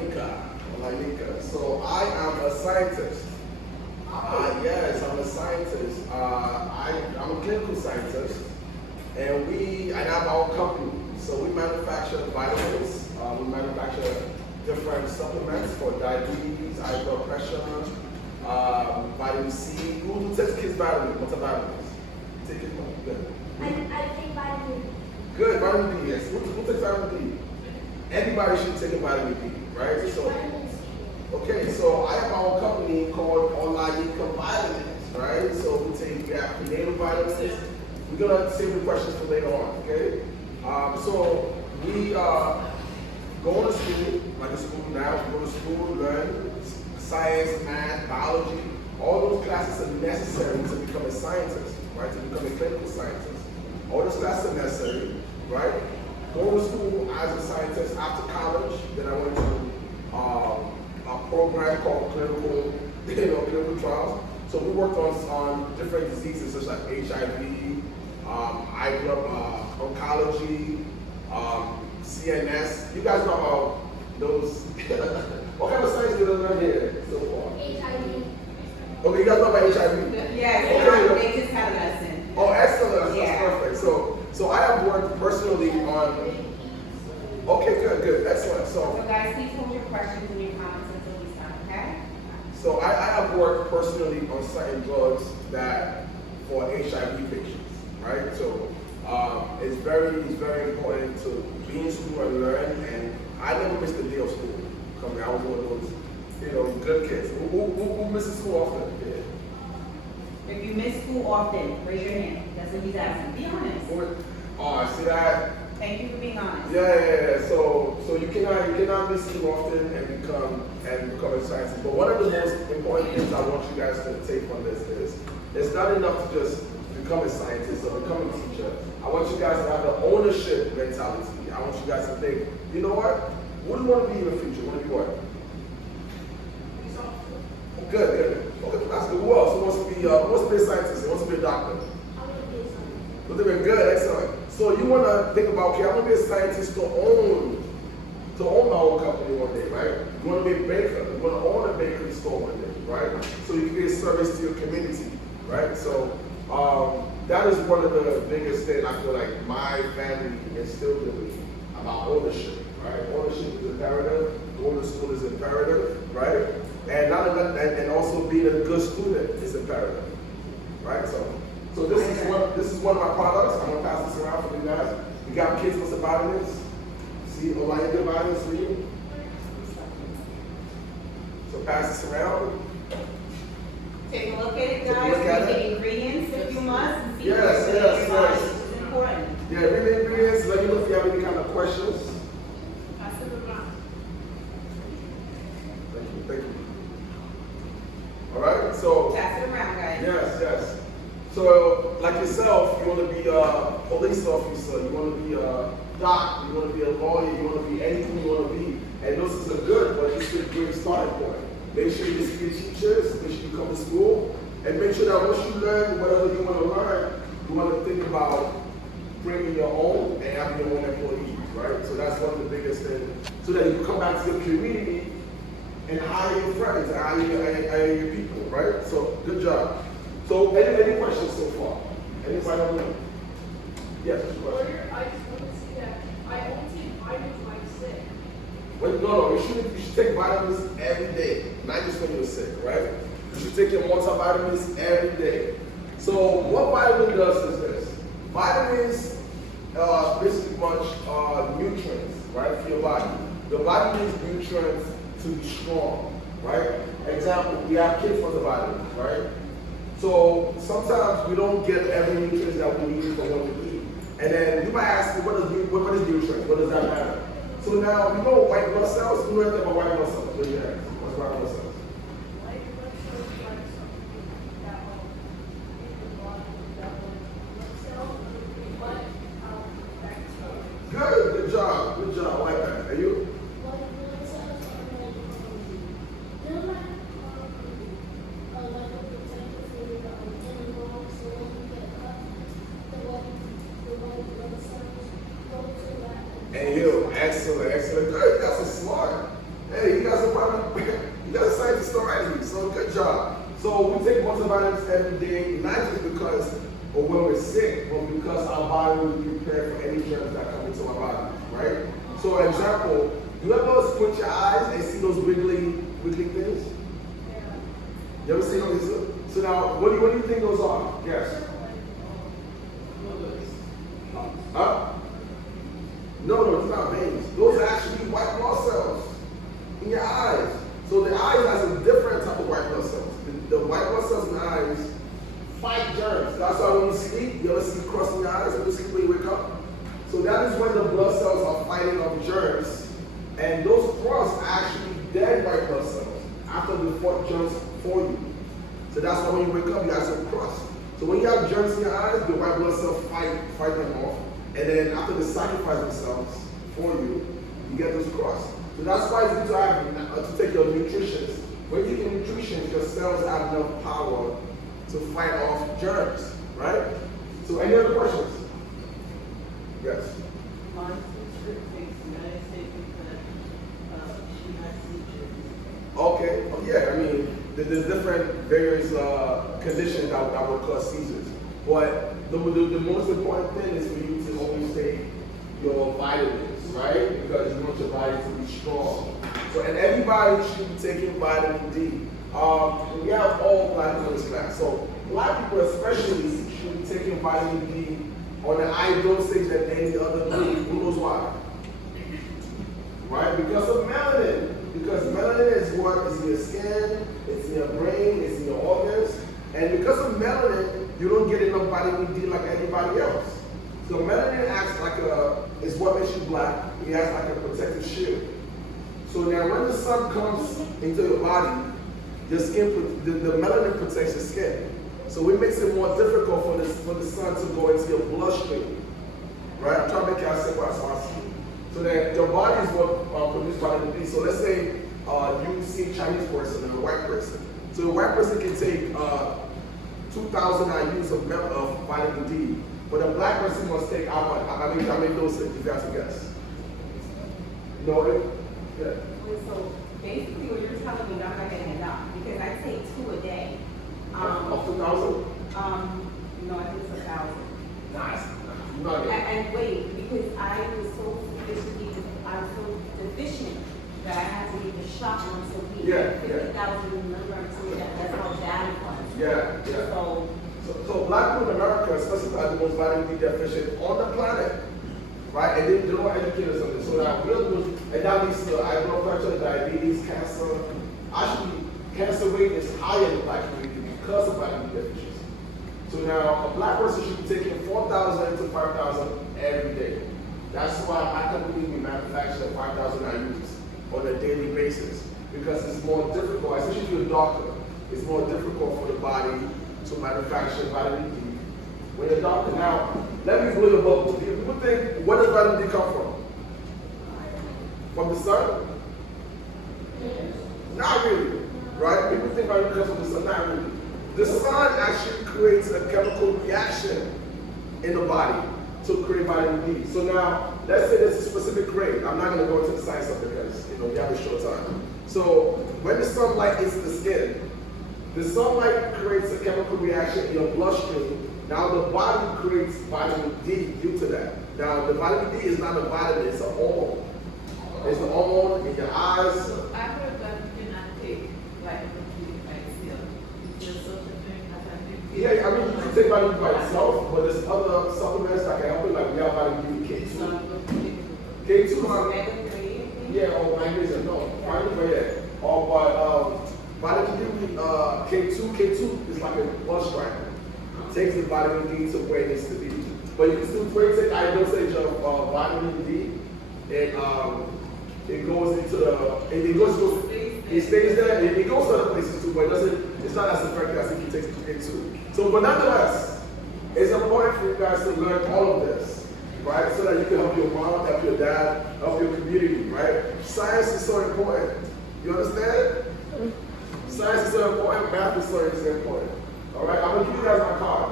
Olayinka. So I am a scientist. Yes, I'm a scientist. I'm a clinical scientist, and I have our company. So we manufacture vitamins. We manufacture different supplements for diabetes, high blood pressure, vitamin C. Who takes kids vitamins? What's a vitamins? Take it home. Good. I take vitamin D. Good, vitamin D, yes. Who takes vitamin D? Everybody should take a vitamin D, right? So, okay, so I have our company called Olayinka Vitamins, right? So we have prenatal vitamins. We're gonna save the questions for later on, okay? So we go to school, like a school now, we go to school, learn science, math, biology. All those classes are necessary to become a scientist, right? To become a clinical scientist. All those classes are necessary, right? Go to school as a scientist after college. Then I went to a program called clinical trials. So we worked on different diseases such as HIV, eye blood, oncology, CNS. You guys know about those? What kind of science did I learn here so far? HIV. Okay, you guys know about HIV? Yes, Okay. they just had a lesson. Oh, excellent. Yeah. That's perfect. So I have worked personally on. Okay, good, excellent. So guys, please hold your questions and your comments until we start, okay? So I have worked personally on certain drugs that for HIV patients, right? So it's very important to be in school and learn. And I never missed a day of school. I was one of those, good kids. Who misses school often? Yeah. If you miss school often, raise your hand. That's what he's asking. Be honest. Oh, see that? Thank you for being honest. Yeah. So you cannot miss school often and become a scientist. But one of the most important things I want you guys to take from this is it's not enough to just become a scientist or become a teacher. I want you guys to have the ownership mentality. I want you guys to think, you know what do you want to be in the future? You want to be what? Good. Okay, that's good. Who else wants to be a scientist? Who wants to be a doctor? Good, excellent. So you want to think about, okay, I want to be a scientist to own my own company one day, right? You want to be a baker. You want to own a bakery store one day, right? So you can be a service to your community, right? So that is one of the biggest things I feel like my family instilled in me about ownership, right? Ownership is imperative. Going to school is imperative, right? And also being a good student is imperative, right? So this is one of my products. I'm gonna pass this around for you guys. We got kids with some vitamins. See, Olayinka vitamins for you. So pass this around. Take a look at it, Take a guys. look at Read it. the ingredients if you must. And see Yes. It's important. Yeah, read the ingredients. Let me know if you have any kind of questions. Thank you. All right. So. Pass it around, guys. Yes. So, like yourself, you want to be a police officer, you want to be a doctor, you want to be a lawyer, you want to be anything you want to be. And those are good, but you should bring a starting point. Make sure you see teachers, make sure you come to school, and make sure that once you learn whatever you want to learn, you want to think about bringing your own and having your own employees, right? So that's one of the biggest things. So that you can come back to your community and hire your friends and hire your people, right? So, good job. So, any questions so far? Anybody on the? Yes, Earlier, I just want to see that I only take vitamins when I'm sick. Wait, no, you should take vitamins every day, not just when you're sick, right? You should take your multivitamins every day. So, what vitamin does is this. Vitamins basically much nutrients, right, for your body. The body needs nutrients to be strong, right? Example, we have kids with the vitamins, right? So sometimes we don't get every nutrient that we need for what we eat. And then you might ask me, what is nutrient? What does that matter? So now, you know white blood cells? You know anything about white blood cells? What do you have? What's white blood cells? White blood cells are something that will make the body develop blood cells, but bacteria. Good job. I like that. And you? White blood cells are like, they're like a protector for your animal, so when you get cut, the white blood cells go to that. And you, excellent. Good, that's a smart. Hey, every day, not just because or when we're sick, but because our body will be prepared for any germs that come into our body, right? So, example, you ever squint your eyes and see those wiggly things? You ever see those? So now, what do you think those are? Yes. Huh? No, it's not veins. Those are actually white blood cells in your eyes. So the eyes has a different type of white blood cells. The white blood cells in the eyes fight germs. That's why when you sleep, you ever see crossing your eyes when you sleep when you wake up? So that is when the blood cells are fighting off germs. And those cross are actually dead white blood cells after they fought germs for you. So that's why when you wake up, you have some cross. So when you have germs in your eyes, the white blood cells fight them off. And then after they sacrifice themselves for you, you get those cross. So that's why it's good to have to take your nutrition. When you take your nutrition, your cells have enough power to fight off germs, right? So any other questions? Yes. My sister takes medicine because she has seizures. Okay. Oh, yeah. I mean, there's different various conditions that would cause seizures. But the most important thing is for you to always take your vitamins, right? Because you want your body to be strong. So, and everybody should be taking vitamin D. We have all black people in this class. So, black people especially should be taking vitamin D on an higher dosage than any other thing. Who knows why? Right? Because of melanin. Because melanin is what is in your skin, it's in your brain, it's in your organs. And because of melanin, you don't get enough vitamin D like anybody else. So melanin acts like is what makes you black. It has like a protective shield. So now when the sun comes into your body, your skin, the melanin protects your skin. So it makes it more difficult for the sun to go into your bloodstream. Right? I'm trying to make it as simple as possible. So that your body is what produces vitamin D. So let's say you see a Chinese person and a white person. So a white person can take 2,000 IUs of vitamin D, but a black person must take how many doses, if you have to guess? No, yeah. So basically what you're telling me, I'm not getting enough because I take 2 a day. Of 2,000? No, I think it's 1,000. Nice. Not yet. And wait, because I was so deficient that I had to get the shot once a week. Yeah, 50,000 milligrams, that's how bad it was. Yeah. So So black people in America, especially are the most vitamin D deficient on the planet, right? And they don't educate us on this. So that and that leads to high blood pressure, diabetes, cancer. Actually, cancer rate is higher in the black community because of vitamin D deficiency. So now a black person should be taking 4,000 to 5,000 every day. That's why my company we manufacture 5,000 IUs on a daily basis because it's more difficult, especially if you're a doctor. It's more difficult for the body to manufacture vitamin D. When you're a doctor now, let me blow your bubble. People think, where does vitamin D come from? From the sun? Not really, right? People think vitamin D comes from the sun. Not really. The sun actually creates a chemical reaction in the body to create vitamin D. So now, let's say there's a specific grade. I'm not going to go into the science of it because we have a short time. So when the sunlight hits the skin, the sunlight creates a chemical reaction in your bloodstream. Now the body creates vitamin D due to that. Now the vitamin D is not a vitamin, it's an hormone. It's an hormone in your eyes. So I heard that you cannot take vitamin D by itself. Is there such a thing as vitamin D? Yeah, I mean you can take vitamin D by itself, but there's other supplements that can help you, like we have vitamin D, It's K2. not good for you. K2 or is magnesium. yeah, or magnesium, no. Vitamin D, yeah. Or vitamin D, K2 is like a bus driver. It takes the vitamin D to where it needs to be. But you can still take high dosage of vitamin D, and it goes into it stays there. It goes to other places too, but it's not as effective as if you take K2. So, but nonetheless, it's important for you guys to learn all of this, right? So that you can help your mom, help your dad, help your community, right? Science is so important. You understand? Science is so important, math is so important. All right, I'm gonna give you guys my card.